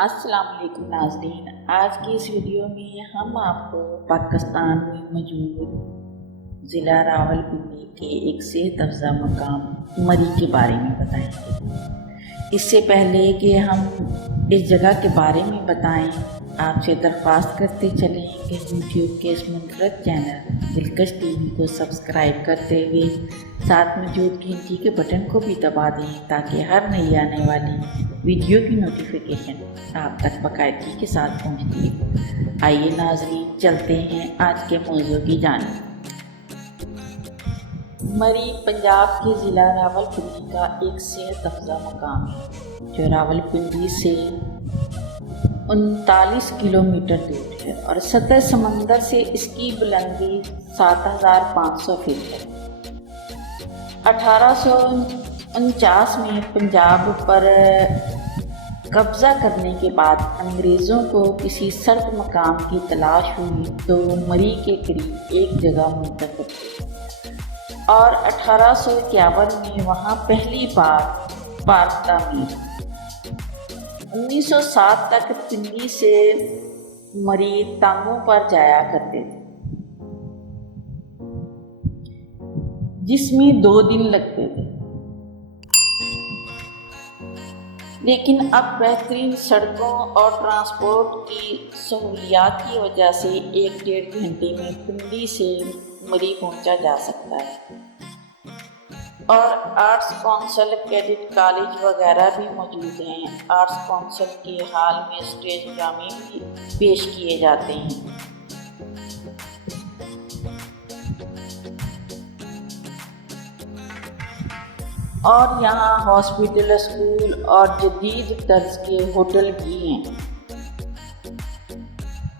السلام علیکم ناظرین، آج کی اس ویڈیو میں ہم آپ کو پاکستان میں موجود ضلع راولپنڈی کے ایک صحت افزا مقام مری کے بارے میں بتائیں گے۔ اس سے پہلے کہ ہم اس جگہ کے بارے میں بتائیں، آپ سے درخواست کرتے چلیں کہ یوٹیوب کے اس منفرد چینل دلکش ٹی وی کو سبسکرائب کرتے ہوئے ساتھ موجود گھنٹی کے بٹن کو بھی دبا دیں تاکہ ہر نئی آنے والی ویڈیو کی نوٹیفیکیشن آپ تک باقاعدگی کے ساتھ پہنچتی ہے۔ آئیے ناظرین، چلتے ہیں آج کے موضوع کی جانب۔ مری پنجاب کے ضلع راولپنڈی کا ایک صحت افزا مقام ہے جو راولپنڈی سے 39 کلومیٹر دور ہے اور سطح سمندر سے اس کی بلندی 7500 فٹ ہے۔ 1849 میں پنجاب پر قبضہ کرنے کے بعد انگریزوں کو کسی سرد مقام کی تلاش ہوئی تو مری کے قریب ایک جگہ منتخب ہوئی اور 1851 میں وہاں پہلی بار پارک تعمیر ہوئی۔ 1907 تک پنڈی سے مری ٹانگوں پر جایا کرتے تھے جس میں 2 دن لگتے تھے، لیکن اب بہترین سڑکوں اور ٹرانسپورٹ کی سہولیات کی وجہ سے 1-1.5 گھنٹے میں پنڈی سے مری پہنچا جا سکتا ہے، اور آرٹس کونسل، کیڈٹ کالج وغیرہ بھی موجود ہیں۔ آرٹس کونسل کے حال میں اسٹیج ڈرامے بھی پیش کیے جاتے ہیں۔ اور یہاں ہاسپٹل، اسکول اور جدید طرز کے ہوٹل بھی ہیں۔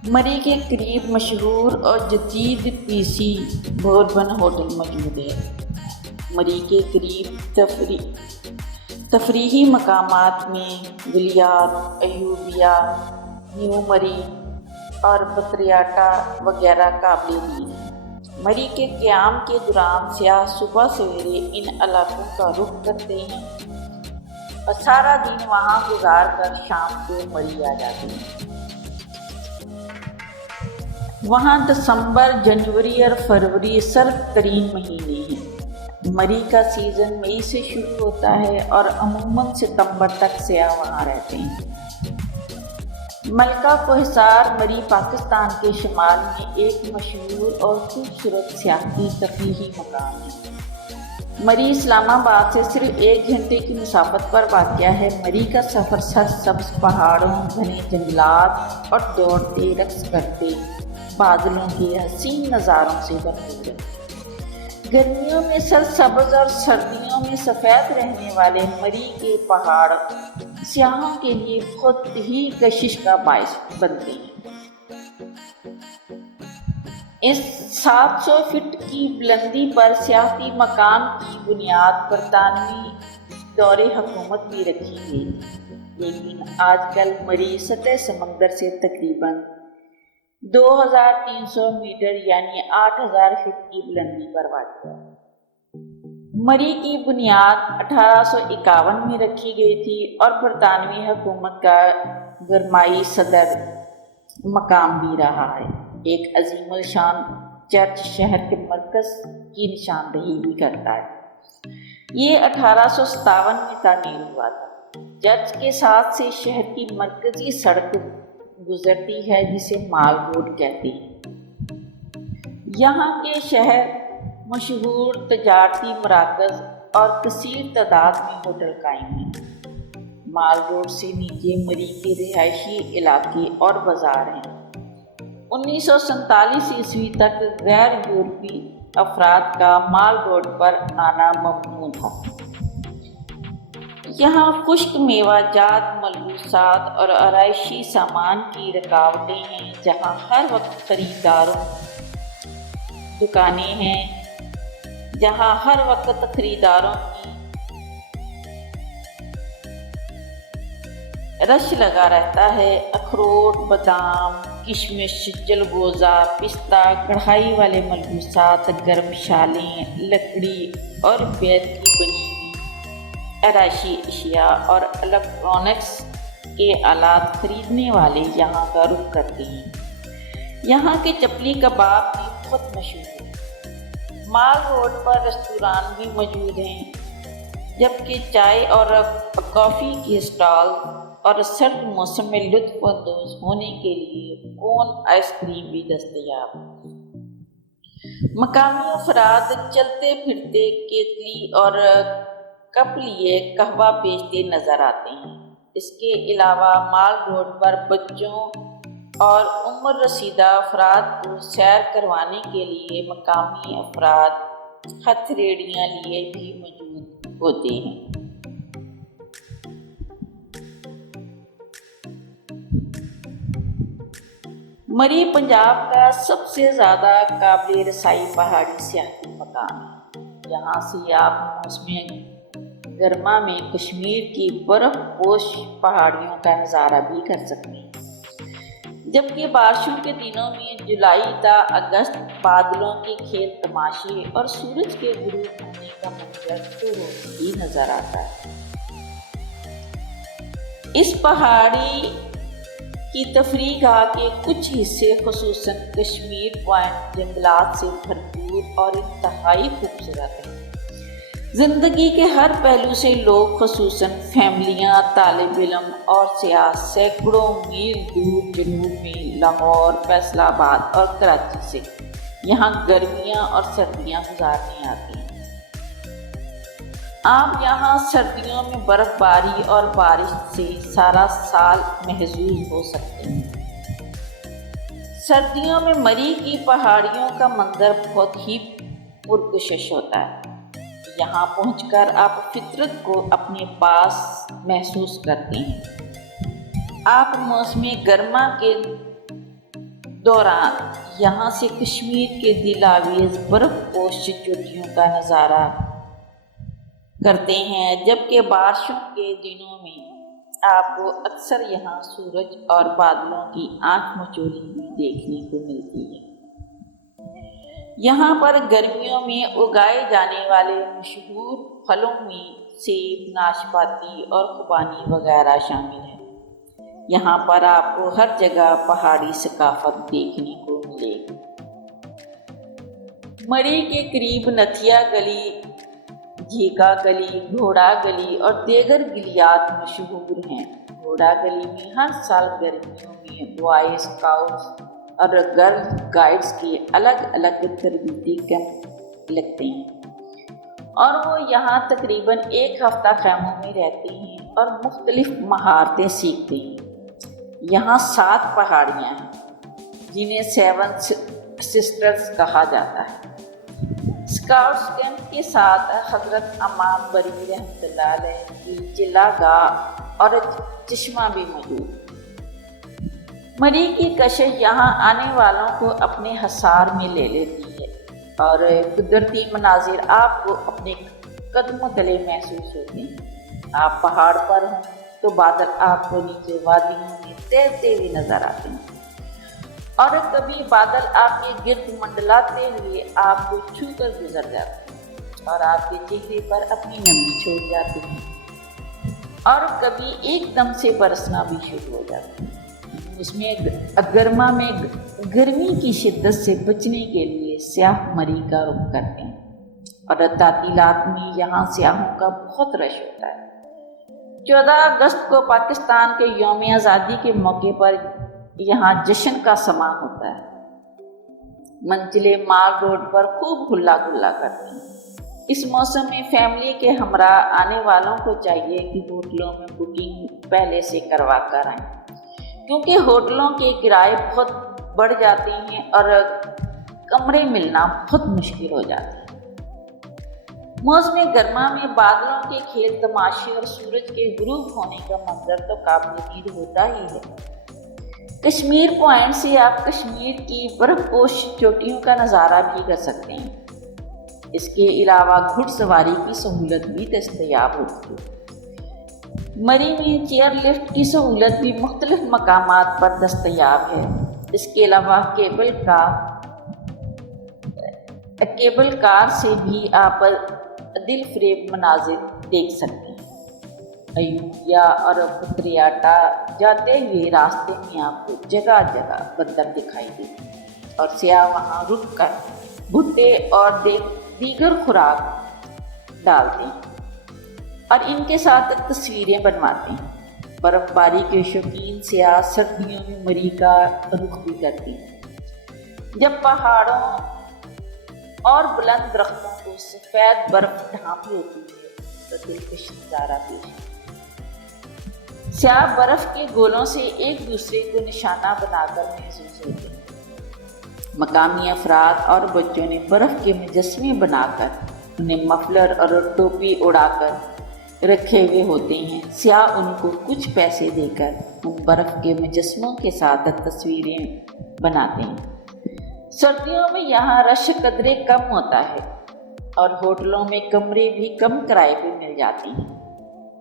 مری کے قریب مشہور اور جدید پی سی بوربن ہوٹل موجود ہے۔ مری کے قریب تفریحی مقامات میں گلیار، ایوبیہ، نیو مری اور بطریاٹا وغیرہ قابل دید ہیں۔ مری کے قیام کے دوران سیاح صبح سویرے ان علاقوں کا رخ کرتے ہیں اور سارا دن وہاں گزار کر شام کو مری آ جاتے ہیں۔ وہاں دسمبر، جنوری اور فروری سرد ترین مہینے ہیں۔ مری کا سیزن مئی سے شروع ہوتا ہے اور عموماً ستمبر تک سیاح وہاں رہتے ہیں۔ ملکہ کوہسار مری پاکستان کے شمال میں ایک مشہور اور خوبصورت سیاحتی تفریحی مقام ہے۔ مری اسلام آباد سے صرف 1 گھنٹے کی مسافت پر واقع ہے۔ مری کا سفر سرسبز پہاڑوں، گھنے جنگلات اور دوڑتے رقص کرتے بادلوں کے حسین نظاروں سے بھرپور ہے۔ گرمیوں میں سرسبز اور سردیوں میں سفید رہنے والے مری کے پہاڑ سیاحوں کے لیے بہت ہی کشش کا باعث بنتے ہیں۔ اس 700 فٹ کی بلندی پر سیاحتی مقام کی بنیاد برطانوی دور حکومت بھی رکھی گئی، لیکن آج کل مری سطح سمندر سے تقریباً 2300 میٹر یعنی 8000 فٹ کی بلندی پر واقع ہے۔ مری کی بنیاد 1851 میں رکھی گئی تھی اور برطانوی حکومت کا گرمائی صدر مقام بھی رہا ہے۔ ایک عظیم الشان چرچ شہر کے مرکز کی نشاندہی بھی کرتا ہے۔ یہ 1857 میں تعمیر ہوا تھا۔ چرچ کے ساتھ سے شہر کی مرکزی سڑک گزرتی ہے جسے مال روڈ کہتے ہیں۔ یہاں کے شہر مشہور تجارتی مراکز اور کثیر تعداد میں ہوٹل قائم ہیں۔ مال روڈ سے نیچے مری کے رہائشی علاقے اور بازار ہیں۔ 1947 عیسوی تک غیر یورپی افراد کا مال روڈ پر آنا ممنوع تھا۔ یہاں خشک میوہ جات، ملبوسات اور آرائشی سامان کی رکاوٹیں ہیں، جہاں ہر وقت خریداروں دکانیں ہیں جہاں ہر وقت خریداروں کی رش لگا رہتا ہے۔ اخروٹ، بادام، کشمش، چلگوزہ، پستہ، کڑھائی والے ملبوسات، گرم شالیں، لکڑی اور بیت کی بنی ہوئی آرائشی اشیاء اور الیکٹرانکس کے آلات خریدنے والے یہاں کا رخ کرتے ہیں۔ یہاں کے چپلی کباب بھی بہت مشہور ہیں۔ مال روڈ پر ریستوران بھی موجود ہیں، جبکہ چائے اور کافی کے اسٹال اور سرد موسم میں لطف اندوز ہونے کے لیے کون آئس کریم بھی دستیاب ہے۔ مقامی افراد چلتے پھرتے کیتلی اور کپ لیے قہوہ بیچتے نظر آتے ہیں۔ اس کے علاوہ مال روڈ پر بچوں اور عمر رسیدہ افراد کو سیر کروانے کے لیے مقامی افراد ہتھ ریڑیاں لیے بھی موجود ہوتے ہیں۔ مری پنجاب کا سب سے زیادہ قابل رسائی پہاڑی سیاحتی مقام ہے۔ یہاں سے آپ موسم گرما میں کشمیر کی برف پوش پہاڑیوں کا نظارہ بھی کر سکتے ہیں، جبکہ بارشوں کے دنوں میں جولائی تا اگست بادلوں کے کھیل تماشے اور سورج کے غروب ہونے کا منظر تو روز ہی نظر آتا ہے۔ اس پہاڑی کی تفریح گاہ کے کچھ حصے خصوصاً کشمیر پوائنٹ جنگلات سے بھرپور اور انتہائی خوبصورت ہیں۔ زندگی کے ہر پہلو سے لوگ خصوصاً فیملیاں، طالب علم اور سیاح سینکڑوں میل دور جنوب میں لاہور، فیصل آباد اور کراچی سے یہاں گرمیاں اور سردیاں گزارنے آتے ہیں۔ آپ یہاں سردیوں میں برف باری اور بارش سے سارا سال محظوظ ہو سکتے ہیں۔ سردیوں میں مری کی پہاڑیوں کا منظر بہت ہی پرکشش ہوتا ہے۔ یہاں پہنچ کر آپ فطرت کو اپنے پاس محسوس کرتے ہیں۔ آپ موسم گرما کے دوران یہاں سے کشمیر کے دلآویز برف پوش چوٹیوں کا نظارہ کرتے ہیں، جبکہ بارشوں کے دنوں میں آپ کو اکثر یہاں سورج اور بادلوں کی آنکھ مچولی بھی دیکھنے کو ملتی ہے۔ یہاں پر گرمیوں میں اگائے جانے والے مشہور پھلوں میں سیب، ناشپاتی اور خوبانی وغیرہ شامل ہیں۔ یہاں پر آپ کو ہر جگہ پہاڑی ثقافت دیکھنے کو ملے گی۔ مری کے قریب نتھیا گلی، جھیکا گلی، گھوڑا گلی اور دیگر گلیات مشہور ہیں۔ گھوڑا گلی میں ہر سال گرمیوں میں بوائے اسکاؤٹس اور گرل گائیڈز کے الگ الگ تربیتی کیمپ لگتے ہیں، اور وہ یہاں تقریباً ایک ہفتہ خیموں میں رہتے ہیں اور مختلف مہارتیں سیکھتے ہیں۔ یہاں 7 پہاڑیاں ہیں جنہیں 7 سسٹرز کہا جاتا ہے۔ اسکاؤٹس کیمپ کے ساتھ حضرت امام بری رحمۃ اللہ علیہ کی چلا گاہ اور چشمہ بھی موجود ہے۔ مری کی کشش یہاں آنے والوں کو اپنے حصار میں لے لیتی ہے اور قدرتی مناظر آپ کو اپنے قدموں تلے محسوس ہوتے ہیں۔ آپ پہاڑ پر ہوں تو بادل آپ کو نیچے وادیوں میں تیرتے ہوئے نظر آتے ہیں، اور کبھی بادل آپ کے گرد منڈلاتے ہوئے آپ کو چھو کر گزر جاتے ہیں اور آپ کے چہرے پر اپنی نمی چھوڑ جاتے ہیں، اور کبھی ایک دم سے برسنا بھی شروع ہو جاتا ہے۔ اس میں گرما میں گرمی کی شدت سے بچنے کے لیے سیاح مری کا رخ کرتے ہیں، اور تعطیلات میں یہاں سیاحوں کا بہت رش ہوتا ہے۔ 14 اگست کو پاکستان کے یوم آزادی کے موقع پر یہاں جشن کا سماں ہوتا ہے۔ منچلے مال روڈ پر خوب ہلا گلا کرتے ہیں۔ اس موسم میں فیملی کے ہمراہ آنے والوں کو چاہیے کہ ہوٹلوں میں بکنگ پہلے سے کروا کر آئیں، کیونکہ ہوٹلوں کے کرائے بہت بڑھ جاتے ہیں اور کمرے ملنا بہت مشکل ہو جاتے ہیں۔ موسم گرما میں بادلوں کے کھیل تماشے اور سورج کے غروب ہونے کا منظر تو قابل دید ہوتا ہی ہے۔ کشمیر پوائنٹ سے آپ کشمیر کی برف پوش چوٹیوں کا نظارہ بھی کر سکتے ہیں۔ اس کے علاوہ گھڑ سواری کی سہولت بھی دستیاب ہوتی ہے۔ مری میں چیئر لفٹ کی سہولت بھی مختلف مقامات پر دستیاب ہے۔ اس کے علاوہ کیبل کار سے بھی آپ دل فریب مناظر دیکھ سکتے ہیں۔ ایوبیا اور پتریاٹا جاتے ہوئے راستے میں آپ کو جگہ جگہ بندر دکھائی دیتے اور سیاح وہاں رک کر بھٹے اور دیگر خوراک ڈالتے ہیں اور ان کے ساتھ تصویریں بنواتے ہیں۔ برف باری کے شوقین سیاح سردیوں میں مری کا رخ بھی کرتے ہیں، جب پہاڑوں اور بلند درختوں کو سفید برف ڈھانپی ہوتی ہے تو دلکش نظارہ پیش ہے۔ سیاح برف کے گولوں سے ایک دوسرے کو نشانہ بنا کر محسوس ہوتے ہیں۔ مقامی افراد اور بچوں نے برف کے مجسمے بنا کر انہیں مفلر اور ٹوپی اڑا کر رکھے ہوئے ہوتے ہیں۔ سیاح ان کو کچھ پیسے دے کر ان برف کے مجسموں کے ساتھ تصویریں بناتے ہیں۔ سردیوں میں یہاں رش قدرے کم ہوتا ہے اور ہوٹلوں میں کمرے بھی کم کرائے پہ مل جاتے ہیں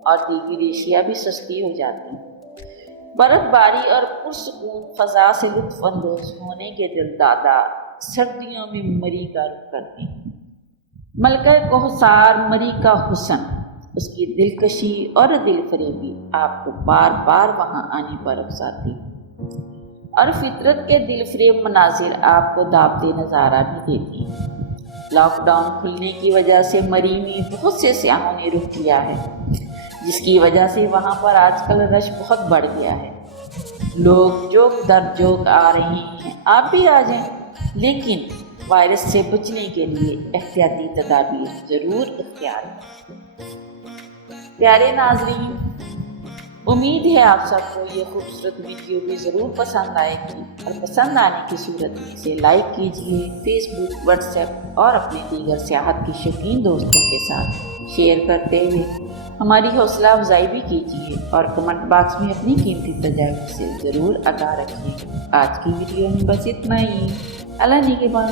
اور دیگر اشیاء بھی سستی ہو جاتی ہیں۔ برف باری اور پرسکون فضا سے لطف اندوز ہونے کے دل دادا سردیوں میں مری کا رخ کرتے ہیں۔ ملکہ کوہسار مری کا حسن، اس کی دلکشی اور دل فریبی آپ کو بار بار وہاں آنے پر اکساتی اور فطرت کے دل فریب مناظر آپ کو دعوت نظارہ بھی دیتی ہیں۔ لاک ڈاؤن کھلنے کی وجہ سے مری میں بہت سے سیاحوں نے رخ کیا ہے، جس کی وجہ سے وہاں پر آج کل رش بہت بڑھ گیا ہے۔ لوگ جوک در جوک آ رہے ہیں، آپ بھی آ جائیں، لیکن وائرس سے بچنے کے لیے احتیاطی تدابیر ضرور اختیار کریں۔ پیارے ناظرین، امید ہے آپ سب کو یہ خوبصورت ویڈیو بھی ضرور پسند آئے گی اور پسند آنے کی صورت میں اسے لائک کیجیے، فیس بک، واٹس ایپ اور اپنے دیگر سیاحت کی شوقین دوستوں کے ساتھ شیئر کرتے ہوئے ہماری حوصلہ افزائی بھی کیجیے اور کمنٹ باکس میں اپنی قیمتی تجاویز سے ضرور آگاہ رکھیے۔ آج کی ویڈیو میں بس اتنا ہی۔ اللہ نگہبان۔